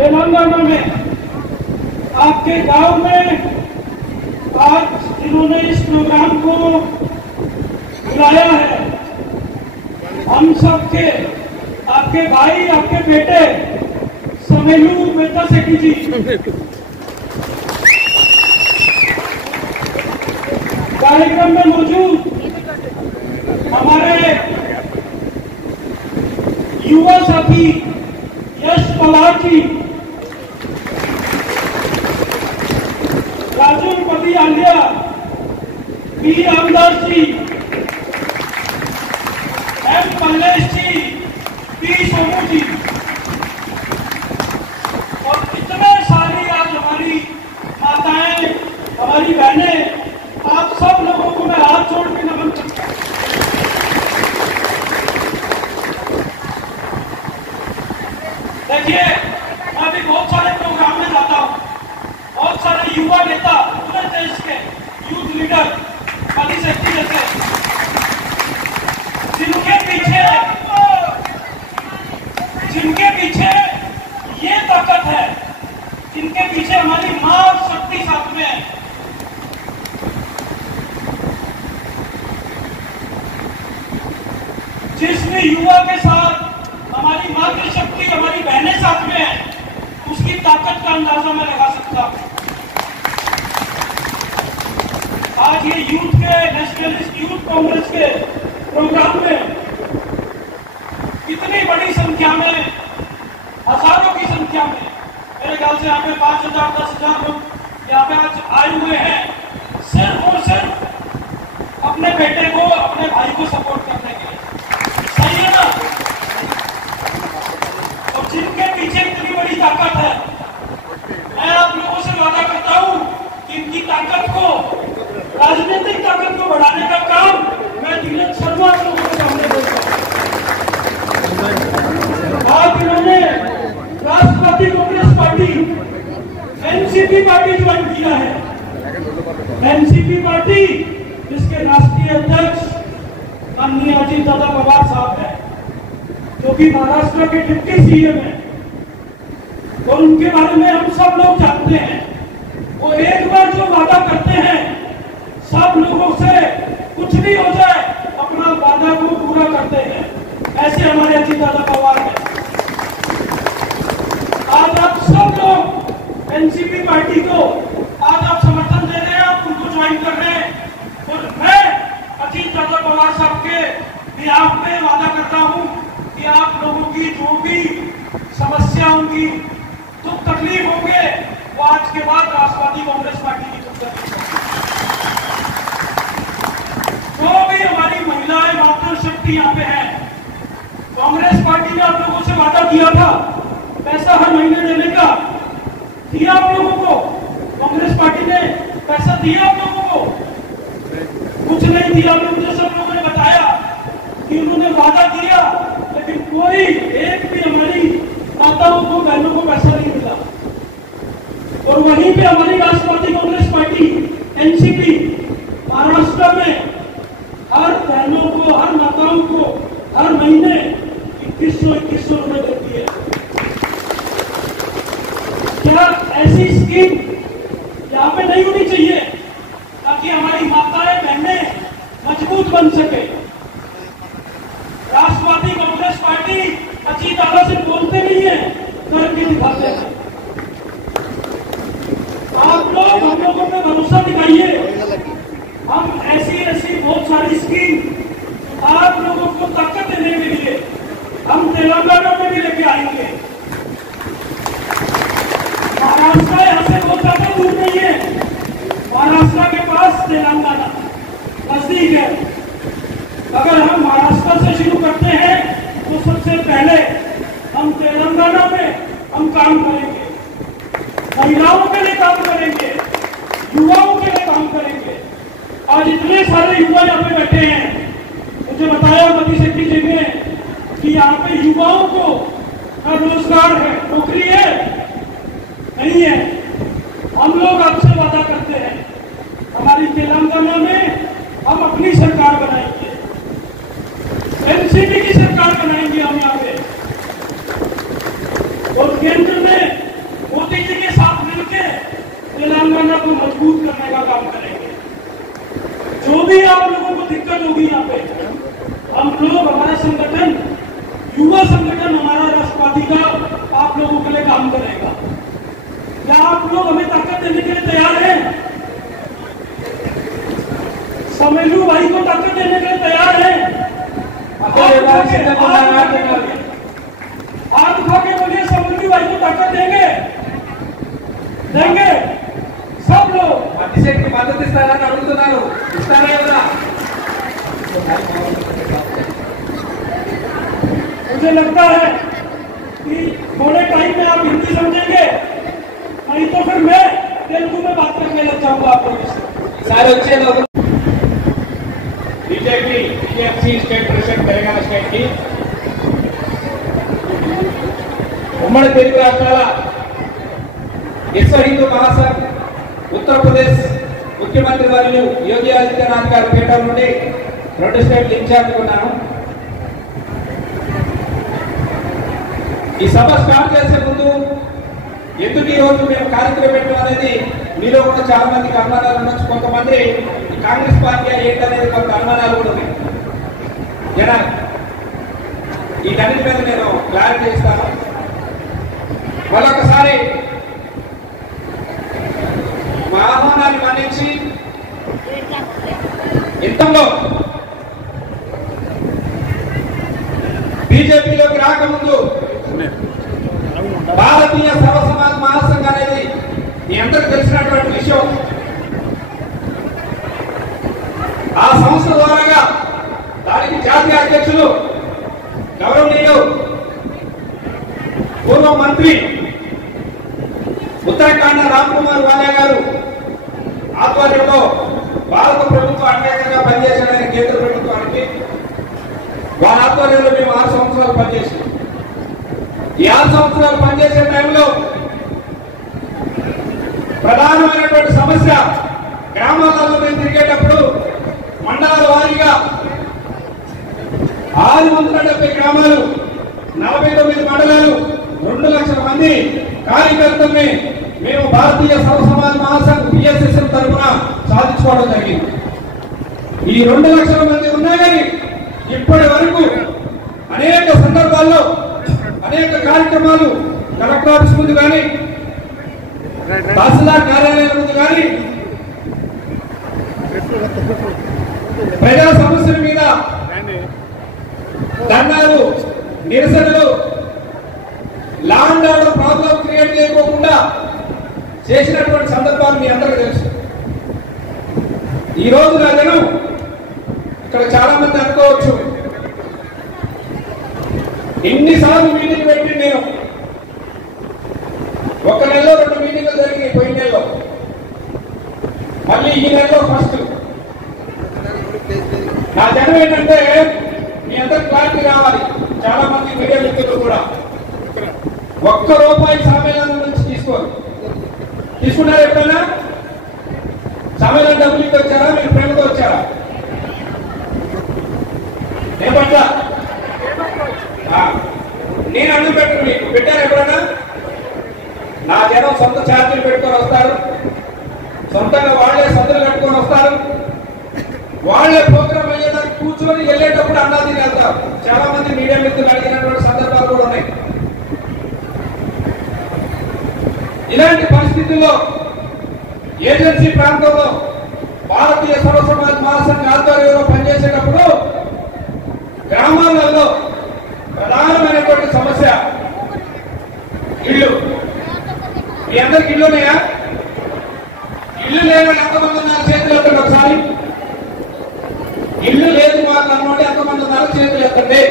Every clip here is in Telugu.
तेलंगाना में आपके गांव में आज इन्होंने इस प्रोग्राम को बुलाया है। हम सबके आपके भाई, आपके बेटे समेलू मेहता सेठी जी कार्यक्रम में मौजूद, हमारे युवा साथी यश पवार जी, राजू पति आलिया, पी रामदास जी, एम कल्लेश जी, पी सोनू जी और इतने सारी आज हमारी माताएं, हमारी बहनें, आप सब लोगों को मैं हाथ जोड़ के नमन करता हूं। देखिए, मैं भी बहुत सारे प्रोग्राम में जाता हूं, बहुत सारे युवा नेता पूरे देश के यूथ लीडर खाली सेठी जैसे, जिनके पीछे ये ताकत है, जिनके पीछे हमारी मां और शक्ति साथ में है। जिस भी युवा के साथ हमारी मां की शक्ति, हमारी बहनें साथ में है, उसकी ताकत का अंदाजा मैं लगा सकता हूं। आज ये यूथ के नेशनलिस्ट यूथ कांग्रेस के प्रोग्राम में इतनी बड़ी संख्या में, हजारों की संख्या में, मेरे ख्याल से यहाँ पे 5,000 10,000 लोग यहाँ पे आज आए हुए हैं, सिर्फ और सिर्फ अपने बेटे को, अपने भाई को सपोर्ट करने के लिए। सही है ना? और जिनके पीछे इतनी बड़ी ताकत है, मैं आप लोगों से वादा करता हूं कि इनकी ताकत को, राजनीतिक ताकत को बढ़ाने का काम मैं धीरज शर्मा आप लोगों के सामने बोलता हूं। आज इन्होंने राष्ट्रवादी Congress party NCP party join किया है। एनसीपी पार्टी जिसके राष्ट्रीय अध्यक्ष माननीय अजीत दादा पवार साहब है, जो कि महाराष्ट्र के डिप्टी सीएम है, और उनके बारे में हम सब लोग जानते हैं। वो एक बार जो वादा करते हैं, सब लोगों से कुछ भी हो जाए अपना वादा को पूरा करते हैं। ऐसे हमारे अजीत दादा पवार हैं। आज आप सब लोग एनसीपी पार्टी को आज आप समर्थन दे रहे हैं, आप उनको ज्वाइन कर रहे हैं, और मैं अजीत दादा पवार साहब के बिहाफ पे वादा करता हूं कि आप लोगों की जो भी समस्या होंगी, दुख तकलीफ होंगे, वो आज के बाद राष्ट्रवादी कांग्रेस पार्टी की दुख तकलीफ, जो भी हमारी महिलाएं, मातृशक्ति यहाँ पे है, कांग्रेस पार्टी ने आप लोगों से वादा किया था पैसा हर महीने देने का, दिया आप लोगों को? कांग्रेस पार्टी ने पैसा दिया आप लोगों को? कुछ नहीं दिया। मुझे सब लोगों ने बताया कि उन्होंने वादा किया, लेकिन कोई एक भी हमारी माताओं को, बहनों को पैसा नहीं मिला। और वहीं पे हमारी राष्ट्रवादी कांग्रेस पार्टी एनसीपी महाराष्ट्र में हर बहनों को, हर माताओं को हर महीने 2100 रुपए देती है। क्या ऐसी स्कीम यहाँ पे नहीं होनी चाहिए ताकि हमारी माताएं, बहनें मजबूत बन सके? राष्ट्रवादी कांग्रेस पार्टी अजीत दादा से बोलते नहीं है, करके दिखाते हैं। आप लोग हम लोगों पे भरोसा दिखाइए। हम ऐसी बहुत सारी स्कीम आप लोगों को ताकत देने के लिए हम तेलंगाना में भी लेके आएंगे। महाराष्ट्र यहाँ से बहुत ज्यादा दूर नहीं है, महाराष्ट्र के पास तेलंगाना नजदीक है। अगर हम महाराष्ट्र से शुरू करते हैं तो सबसे पहले हम तेलंगाना में हम काम करेंगे, महिलाओं के लिए काम करेंगे, युवाओं के लिए काम करेंगे। आज इतने सारे युवा यहाँ पे बैठे हैं, मुझे बताया मोदी सेठी जी ने कि यहाँ पे युवाओं को रोजगार है, नौकरी है, नहीं है। हम लोग आपसे वादा करते हैं, हमारी तेलंगाना में हम अपनी सरकार बनाएंगे, एनसीपी की सरकार बनाएंगे हम यहाँ पे, और केंद्र में भी आप लोगों को दिक्कत होगी यहाँ पे, हम लोग, हमारा संगठन, युवा संगठन हमारा राष्ट्रवादी का आप लोगों के लिए काम करेगा। क्या आप लोग हमें ताकत देने के लिए तैयार हैं? समेलू भाई को ताकत देने के लिए तैयार हैं? हाथ उठा के बोलिए, समेलू भाई को ताकत देंगे, देंगे सब लोग। अभिषेक की मदद इस्तारని అడుగుతున్నారు, ఇస్తారా ఎవరా? मुझे लगता है कि थोड़े टाइम में आप हिंदी समझेंगे, नहीं तो फिर मैं तेलुगु में बात करने लग जाऊंगा आप लोगों से। सारे अच्छे लोग BJP TMC state president Telangana state కి ఉమ్మడి తెలుగు రాష్ట్రాల విశ్వ హిందూ మహాసంఘ్ ఉత్తరప్రదేశ్ ముఖ్యమంత్రి వర్యులు యోగి ఆదిత్యనాథ్ గారి పీఠం నుండి 2 స్టేట్ల ఇన్ఛార్జ్ ఉన్నాను। ఈ సభ స్టార్ట్ చేసే ముందు ఎందుకు ఈ రోజు మేము కార్యక్రమం పెట్టడం అనేది మీలో కూడా చాలా మందికి అనుమానాలు ఉండొచ్చు, కొంతమంది కాంగ్రెస్ పార్టీ ఏంటనేది కొంత అనుమానాలు కూడా ఉన్నాయి జనాలు। వీటన్నిటి మీద నేను క్లారిటీ ఇస్తాను। మరొకసారి మా ఆహ్వానాన్ని మన్నించి ఇంతలో బీజేపీలోకి రాకముందు భారతీయ సర్వ సమాజ్ మహాసంఘ్ అనేది మీ అందరికి తెలిసినటువంటి విషయం। ఆ సంస్థ ద్వారా దానికి జాతీయ అధ్యక్షులు గౌరవనీయులు పూర్వ మంత్రి ఉత్తరాఖండ్ రామ్ కుమార్ వాలియా గారు ఆధ్వర్యంలో భారత ప్రభుత్వం అన్యాయంగా పనిచేసిన కేంద్ర ప్రభుత్వానికి వారి ఆధ్వర్యంలో మేము 6 సంవత్సరాలు పనిచేసాం। ఈ 6 సంవత్సరాలు పనిచేసే టైంలో ప్రధానమైనటువంటి సమస్య గ్రామాలలో మేము తిరిగేటప్పుడు మండలాల వారీగా 670 గ్రామాలు, 49 మండలాలు, 2 లక్షల మంది కార్యకర్తల్ని మేము భారతీయ సర్వ సమాజ్ మహాసంఘ్ బిఎస్ఎస్ఎం తరఫున సాధించుకోవడం జరిగింది। ఈ 2 లక్షల మంది ఉన్నా కానీ ఇప్పటి వరకు అనేక సందర్భాల్లో అనేక కార్యక్రమాలు కలెక్టర్ ఆఫీస్ ముందు కానీ, తహసీల్దార్ కార్యాలయం ముందు కానీ, ప్రజా సమస్యల మీద ధర్నాలు, నిరసనలు, law and order problem create చేయకోకుండా చేసినటువంటి సందర్భాలు మీ అందరికీ తెలుసు। ఈ రోజు నా జనం ఇక్కడ చాలా మంది అనుకోవచ్చు, ఎన్నిసార్లు మీటింగ్ పెట్టి నేను 1 నెలలో 2 మీటింగ్లు జరిగినాయి, పోయిన నెలలో, మళ్ళీ ఈ నెలలో ఫస్ట్। నా జనం ఏంటంటే మీ అందరికి క్లారిటీ కావాలి, చాలా మంది మీడియా మిత్రులు కూడా ₹1 సమ్మేళనం నుంచి తీసుకున్నారు ఎప్పుడైనా? సమ్మేళనం డబ్బులకి వచ్చారా, మీరు ప్రేమతో వచ్చారా? నేను పట్ల నేను అన్నం పెట్టను, మీకు పెట్టారు ఎప్పుడైనా? నా జనం సొంత ఛార్జీలు పెట్టుకొని వస్తారు, సొంతంగా వాళ్లే సద్దులు కట్టుకొని వస్తారు, వాళ్లే ప్రోగ్రామ్ అయ్యేదానికి కూర్చొని వెళ్ళేటప్పుడు అన్నా తిని వెళ్తారు। చాలా మంది మీడియా మిత్రులు అడిగినటువంటి సందర్భాలు కూడా ఉన్నాయి। ఇలాంటి పరిస్థితుల్లో ఏజెన్సీ ప్రాంతంలో భారతీయ సర్వ సమాజ్ మహాసంఘ్ ఆధ్వర్యంలో పనిచేసేటప్పుడు గ్రామాలలో ప్రధానమైనటువంటి సమస్య ఇల్లు। మీ అందరికి ఇల్లు ఉన్నాయా? ఇల్లు లేని ఎంతమంది ఉన్నారు చేతులు ఎత్తండి ఒకసారి। ఇల్లు లేదు మాకు అన్నమాట ఎంతమంది ఉన్నారు చేతులు ఎత్తండి।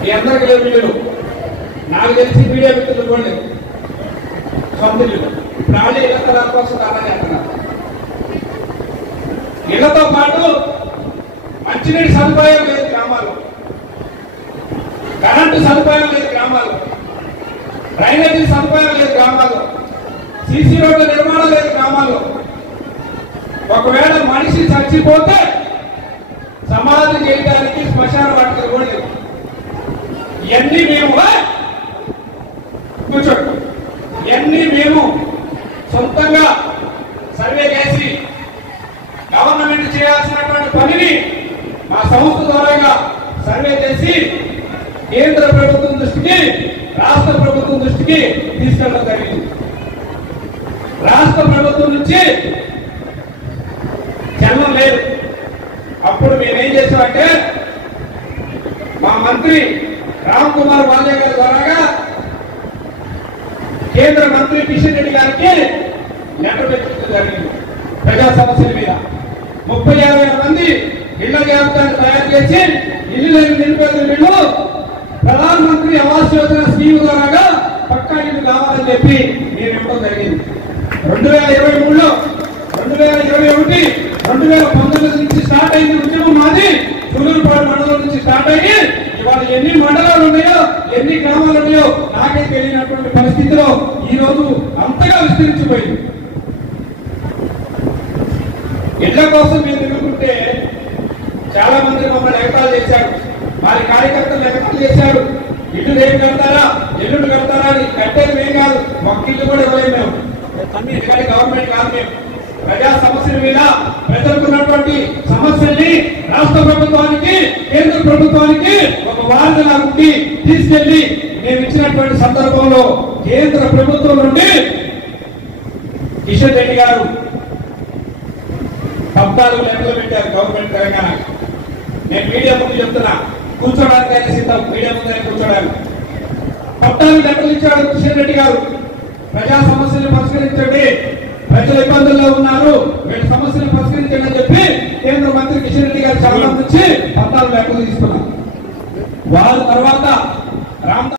మీ అందరికి లేవు ఇల్లు, నాకు తెలిసి మీడియా మిత్రులు కూడా సొంత ఇల్లు। ఇప్పుడు ఆడే ఇళ్ల స్థలాల కోసం ధర్నా చేస్తున్నారు। ఇళ్లతో పాటు మంచినీటి సదుపాయం లేదు గ్రామాల్లో, కరెంటు సదుపాయం లేదు గ్రామాల్లో, డ్రైనేజీ సదుపాయం లేదు గ్రామాల్లో, సీసీ రోడ్ల నిర్మాణం లేదు గ్రామాల్లో। ఒకవేళ మనిషి చచ్చిపోతే సమాధి చేయడానికి శ్మశాన వాటికలు కూడా లేవు। ఇవన్నీ మేము కూర్చోండి, ఇవన్నీ మేము సొంతంగా సర్వే చేసి పనిని మా సంస్థ ద్వారా సర్వే చేసి కేంద్ర ప్రభుత్వం దృష్టికి రాష్ట్ర ప్రభుత్వం దృష్టికి తీసుకెళ్ళడం జరిగింది. రాష్ట్ర ప్రభుత్వం నుంచి చలనం లేదు. అప్పుడు మేమేం చేసామంటే మా మంత్రి రామ్ కుమార్ వాలే గారి ద్వారా కేంద్ర మంత్రి కిషన్ రెడ్డి గారికి లెటర్ పెట్టడం జరిగింది. ప్రజా సమస్యల మీద 36,000 మంది ఇళ్ల జాబితాను తయారు చేసి ఇల్లు లేని నిరుపేదల ఇళ్లు ప్రధాన మంత్రి ఆవాస్ యోజన స్కీమ్ ద్వారా పక్కా ఇల్లు కావాలని చెప్పి నేను ఇవ్వడం జరిగింది. 2023లో 2021 2019 నుంచి స్టార్ట్ అయింది ఉద్యమం. మాది సూలూరుపాడు మండలం నుంచి స్టార్ట్ అయ్యి ఇవాళ ఎన్ని మండలాలు ఉన్నాయో ఎన్ని గ్రామాలు ఉన్నాయో నాకే తెలియనటువంటి పరిస్థితిలో ఈ రోజు అంతగా విస్తరించిపోయింది. ఇళ్ల కోసం మీరు తిరుగుతుంటే చాలా మంది మమ్మల్ని ఎగతాలు చేశారు, వారి కార్యకర్తలు ఎగతాలు చేశారు. ఇల్లు రేపు కడతారా ఎల్లుండి కడతారా అని. కట్టేది ఏం కాదు, ఒక్క ఇల్లు కూడా ఇవ్వలేము మేము. ఎందుకంటే గవర్నమెంట్ కాదు, మేము ప్రజా సమస్యల మీద ప్రజలకు ఉన్నటువంటి సమస్యల్ని రాష్ట్ర ప్రభుత్వానికి కేంద్ర ప్రభుత్వానికి ఒక వార్తలా ఉండి తీసుకెళ్లి మేము ఇచ్చినటువంటి సందర్భంలో కేంద్ర ప్రభుత్వం నుండి కిషన్ రెడ్డి గారు 14 లెటర్లు పెట్టారు గవర్నమెంట్ తెలంగాణ. నేను మీడియా ముందు చెప్తున్నా, కూర్చోడానికి అయినా సిద్ధం, మీడియా ముందు కూర్చోడానికి. 14 లెటర్లు ఇచ్చాడు కిషన్ రెడ్డి గారు. ప్రజా సమస్యలు పరిష్కరించండి, ప్రజలు ఇబ్బందుల్లో ఉన్నారు, వీళ్ళ సమస్యలు పరిష్కరించండి అని చెప్పి కేంద్ర మంత్రి కిషన్ రెడ్డి గారు చాలా నుంచి 14 లెటర్లు తీసుకున్నారు. వారి తర్వాత రామ్